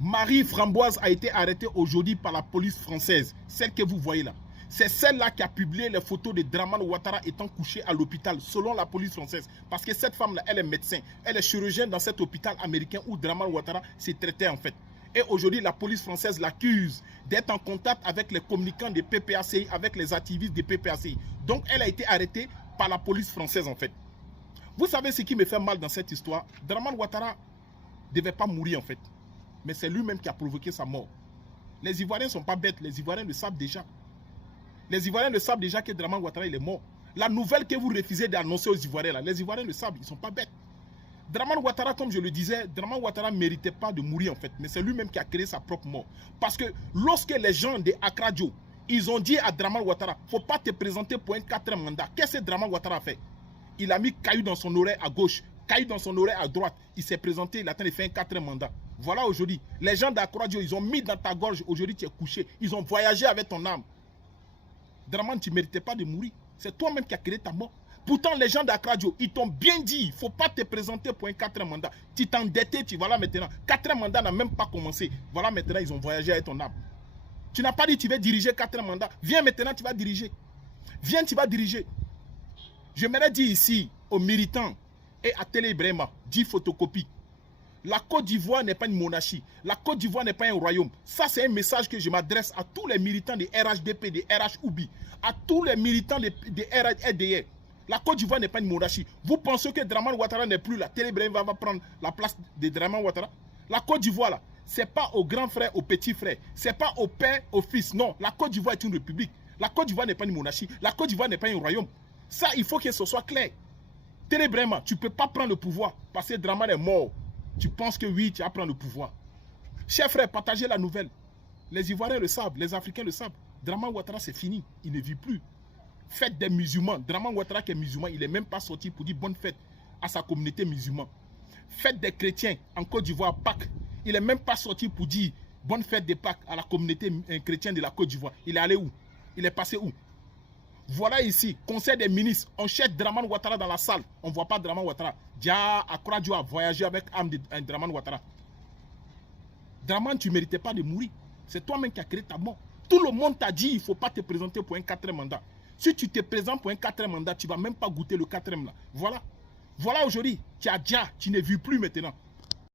Marie Framboise a été arrêtée aujourd'hui par la police française. Celle que vous voyez là. C'est celle-là qui a publié les photos de Dramane Ouattara étant couché à l'hôpital, selon la police française. Parce que cette femme-là, elle est médecin. Elle est chirurgienne dans cet hôpital américain où Dramane Ouattara s'est traité en fait. Et aujourd'hui, la police française l'accuse d'être en contact avec les communicants des PPACI, avec les activistes des PPACI. Donc, elle a été arrêtée par la police française en fait. Vous savez ce qui me fait mal dans cette histoire? Dramane Ouattara ne devait pas mourir en fait. Mais c'est lui-même qui a provoqué sa mort. Les Ivoiriens ne sont pas bêtes, les Ivoiriens le savent déjà. Les Ivoiriens le savent déjà que Dramane Ouattara il est mort. La nouvelle que vous refusez d'annoncer aux Ivoiriens, là, les Ivoiriens le savent, ils ne sont pas bêtes. Dramane Ouattara, comme je le disais, Dramane Ouattara ne méritait pas de mourir en fait, mais c'est lui-même qui a créé sa propre mort. Parce que lorsque les gens de Accra Dio, ils ont dit à Dramane Ouattara, il ne faut pas te présenter pour un 4e mandat. Qu'est-ce que Dramane Ouattara a fait? Il a mis caillou dans son oreille à gauche, caillou dans son oreille à droite. Il s'est présenté, il a tenté de faire un 4e mandat. Voilà aujourd'hui, les gens d'Accra Dio, ils ont mis dans ta gorge, aujourd'hui tu es couché. Ils ont voyagé avec ton âme. Dramane, tu ne méritais pas de mourir. C'est toi-même qui as créé ta mort. Pourtant, les gens d'Accra Dio, ils t'ont bien dit, il ne faut pas te présenter pour un 4e mandat. Tu t'endettais, tu voilà maintenant. 4e mandat n'a même pas commencé. Voilà maintenant, ils ont voyagé avec ton âme. Tu n'as pas dit tu vas diriger 4e mandat. Viens maintenant, tu vas diriger. Viens, tu vas diriger. Je m'aurais dit ici aux militants et à Télé Brema, 10 photocopies. La Côte d'Ivoire n'est pas une monarchie. La Côte d'Ivoire n'est pas un royaume. Ça, c'est un message que je m'adresse à tous les militants de RHDP, de RH-UBI, à tous les militants de RDR. La Côte d'Ivoire n'est pas une monarchie. Vous pensez que Dramane Ouattara n'est plus là? Télé Brema va prendre la place de Dramane Ouattara? La Côte d'Ivoire, là, ce n'est pas au grand frère, au petit frère. Ce n'est pas au père, au fils. Non, la Côte d'Ivoire est une république. La Côte d'Ivoire n'est pas une monarchie. La Côte d'Ivoire n'est pas un royaume. Ça, il faut que ce soit clair. Télé Brema, tu ne peux pas prendre le pouvoir parce que Dramane est mort. Tu penses que oui, tu vas prendre le pouvoir. Chers frères, partagez la nouvelle. Les Ivoiriens le savent, les Africains le savent. Dramane Ouattara, c'est fini. Il ne vit plus. Fête des musulmans. Dramane Ouattara qui est musulman, il n'est même pas sorti pour dire bonne fête à sa communauté musulmane. Fête des chrétiens en Côte d'Ivoire, Pâques. Il n'est même pas sorti pour dire bonne fête de Pâques à la communauté chrétienne de la Côte d'Ivoire. Il est allé où? Il est passé où? Voilà ici, conseil des ministres, on cherche Dramane Ouattara dans la salle. On ne voit pas Dramane Ouattara. Dia Accra Dio a voyagé avec âme de Dramane Ouattara. Dramane, tu ne méritais pas de mourir. C'est toi-même qui as créé ta mort. Tout le monde t'a dit il ne faut pas te présenter pour un 4e mandat. Si tu te présentes pour un 4e mandat, tu ne vas même pas goûter le 4e là. Voilà. Voilà aujourd'hui, tu as déjà, tu ne vis plus maintenant.